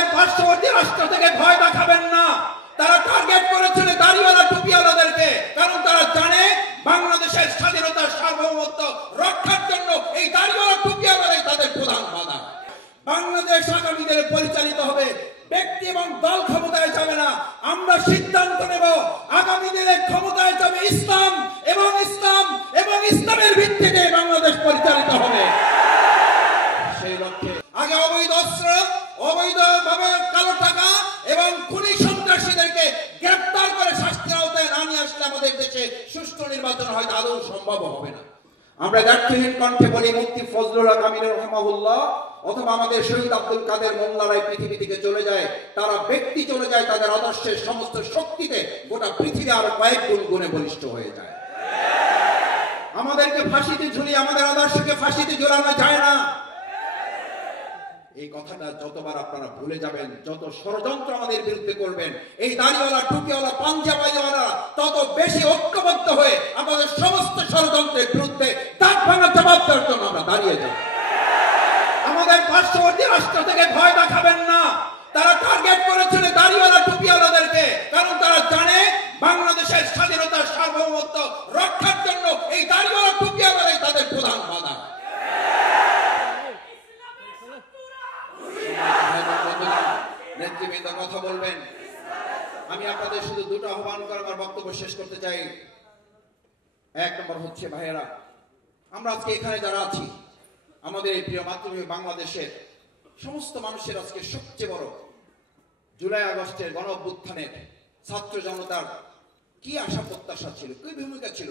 আমাদের পার্শ্ববর্তী রাষ্ট্র থেকে ভয় দেখাবেন না। তারা টার্গেট করেছিল দাড়িওয়ালা টুপিওয়ালাদেরকে, কারণ তারা জানে বাংলাদেশের স্বাধীনতা সার্বভৌমত্ব রক্ষার জন্য এই দাড়িওয়ালা টুপিওয়ালারাই তাদের প্রধান বাধা। বাংলাদেশ আগামী দিনে পরিচালিত হবে, ব্যক্তি এবং দল ক্ষমতায় যাবে না। আমরা সিদ্ধান্ত নেব আগামী দিনে ক্ষমতায় যাবে ইসলাম এবং ইসলামের ভিত্তিতে বাংলাদেশ পরিচালিত হবে। সেই লক্ষ্যে আগে অবৈধ অস্ত্র, অবৈধভাবে কালো টাকা এবং খুনি সন্ত্রাসীদেরকে গ্রেফতার করে শাস্তির আওতায় না নিয়ে আসলে আমাদের দেশে সুষ্ঠু নির্বাচন হয়তো আদৌ সম্ভব হবে না। আমরা দায়িত্বহীন কণ্ঠে বলি, মুফতি ফজলুল হক আমিন রাহিমাহুল্লাহ অথবা আমাদের শহীদ আব্দুল কাদের মোল্লারাই পৃথিবী থেকে চলে যায়, তারা ব্যক্তি চলে যায়, তাদের আদর্শের সমস্ত শক্তিতে গোটা পৃথিবী আরো কয়েক গুণ গুণে বলিষ্ঠ হয়ে যায়। আমাদেরকে ফাঁসিতে ঝুলিয়ে আমাদের আদর্শকে ফাঁসিতে ঝুলানো যায় না। এই কথাটা যতবার আপনারা ভুলে যাবেন, যত ষড়যন্ত্র আমাদের বিরুদ্ধে করবেন, এই দাড়িওয়ালা টুপিওয়ালা পাঞ্জাবিওয়ালা তত বেশি ঐক্যবদ্ধ হয়ে আমাদের সমস্ত ষড়যন্ত্রের বিরুদ্ধে দাঁত ভাঙা জবাব দেওয়ার জন্য আমরা দাঁড়িয়ে যাব। আমাদের পার্শ্ববর্তী রাষ্ট্র থেকে ভয় দেখাবেন না। তারা টার্গেট করেছিল দাড়িওয়ালা টুপিওয়ালাদেরকে, কারণ তারা জানে বাংলাদেশের স্বাধীনতা সার্বভৌমত্ব রক্ষার জন্য এই দাড়িওয়ালা টুপিওয়ালারাই তাদের প্রধান বাধা। নেতৃবৃন্দ কথা বলবেন, আমি আপনাদের শুধু দুটো আহ্বান করে আমার বক্তব্য শেষ করতে চাই। এক নম্বর হচ্ছে, ভাইয়েরা, আমরা আজকে এখানে যারা আছি, আমাদের এই প্রিয় মাতৃভূমি বাংলাদেশের সমস্ত মানুষের আজকে সবচেয়ে বড় জুলাই আগস্টের গণ অভ্যুত্থানের ছাত্র জনতার কি আশা প্রত্যাশা ছিল, কি ভূমিকা ছিল,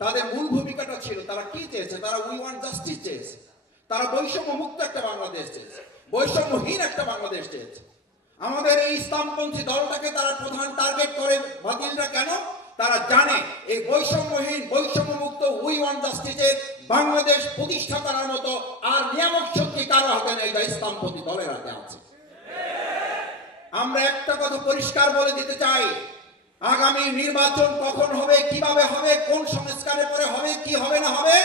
তাদের মূল ভূমিকাটা ছিল তারা কি চেয়েছে। তারা উই ওয়ান্ট জাস্টিস চেয়েছে, তারা বৈষম্য মুক্ত একটা বাংলাদেশ চেয়েছে, বৈষম্যহীন একটা বাংলাদেশ চেয়েছে। আমাদের এই ইসলামপন্থী দলটাকে তারা প্রধান টার্গেট করে বাতিলরা কেন? তারা জানে এই বৈষম্যহীন বৈষম্যমুক্ত উই ওয়ান্ট জাস্টিসের বাংলাদেশ প্রতিষ্ঠা করার মতো আর নিয়ামক শক্তি কারো হাতে নেই, যা ইসলামপন্থী দলের হাতে আছে। আমরা একটা কথা পরিষ্কার বলে দিতে চাই, আগামী নির্বাচন কখন হবে, কিভাবে হবে, কোন সংস্কারের পরে হবে, কি হবে না হবে,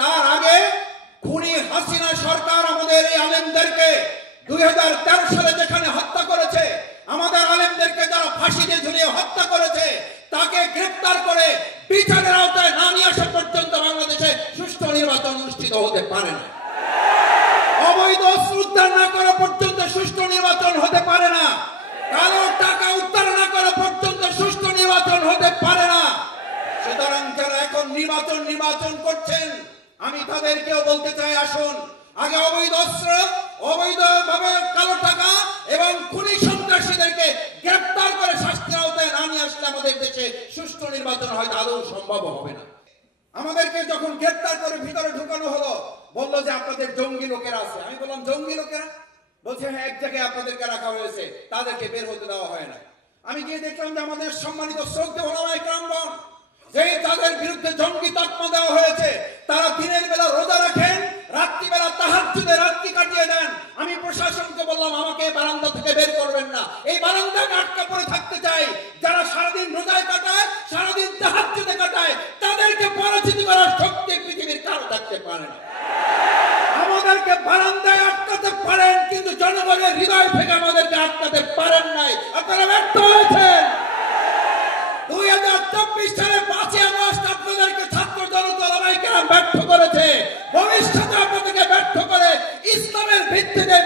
তার আগে খুনি হাসিনা সরকার আমাদের এই আলেমদেরকে 2013 সালে যেখানে হত্যা করেছে, আমাদের আলেমদেরকে যারা ফাঁসিতে ঝুলিয়ে হত্যা করেছে, তাকে গ্রেফতার করে বিচারের আওতায় না নিয়ে আসা পর্যন্ত বাংলাদেশে সুষ্ঠু নির্বাচন অনুষ্ঠিত হতে পারে না। অবৈধ অস্ত্র উদ্ধার না করা পর্যন্ত সুষ্ঠু নির্বাচন হতে পারে না। কালো টাকা উদ্ধার না করা পর্যন্ত সুষ্ঠু নির্বাচন হতে পারে না। সুতরাং যারা এখন নির্বাচন করছেন, আমি তাদেরকেও বলতে চাই, আসুন আগে অবৈধ অস্ত্র, অবৈধভাবে কালো টাকা এবং খুনি সন্ত্রাসীদেরকে গ্রেফতার করে শাস্তির আওতায় না নিয়ে আসলে আমাদের দেশে সুষ্ঠু নির্বাচন হয়তো আদৌ সম্ভব হবে না। আমাদেরকে যখন গ্রেফতার করে ভিতরে ঢুকানো হলো, বললো যে আপনাদের জঙ্গি লোকেরা আছে। আমি বললাম জঙ্গি লোকেরা? বলছে হ্যাঁ, এক জায়গায় আপনাদেরকে রাখা হয়েছে, তাদেরকে বের হতে দেওয়া হয় না। আমি গিয়ে দেখলাম যে আমাদের সম্মানিত শ্রদ্ধেয় ওলামায়ে কেরামগণ, যেই তাদের বিরুদ্ধে জঙ্গি তকমা দেওয়া হয়েছে, তারা দিনের বেলা রোজা রাখেন, রাত্রিবেলা তাহাজ্জুদে রাত্রি কাটিয়ে দেন। আমি প্রশাসনকে বললাম, আমাকে বারান্দা থেকে বের করবেন না, এই বারান্দায় আটকা পড়ে থাকতে চাই। যারা সারাদিন রোজায় কাটায়, সারাদিন তাহাজ্জুদে কাটায়, তাদেরকে পরাজিত করার শক্তি পৃথিবীর কারো থাকতে পারে না। আমাদেরকে বারান্দায় আটকাতে পারেন, কিন্তু জনগণের হৃদয় থেকে আমাদেরকে আটকাতে পারেন নাই। আপনারা ব্যর্থ হয়েছেন। 2024 সালে 5ই আগস্ট আপনাদেরকে ছাত্র জনতা ওলামায়ে কেরাম ব্যর্থ করেছে। ভবিষ্যতে আপনাদেরকে ব্যর্থ করে ইসলামের ভিত্তিতে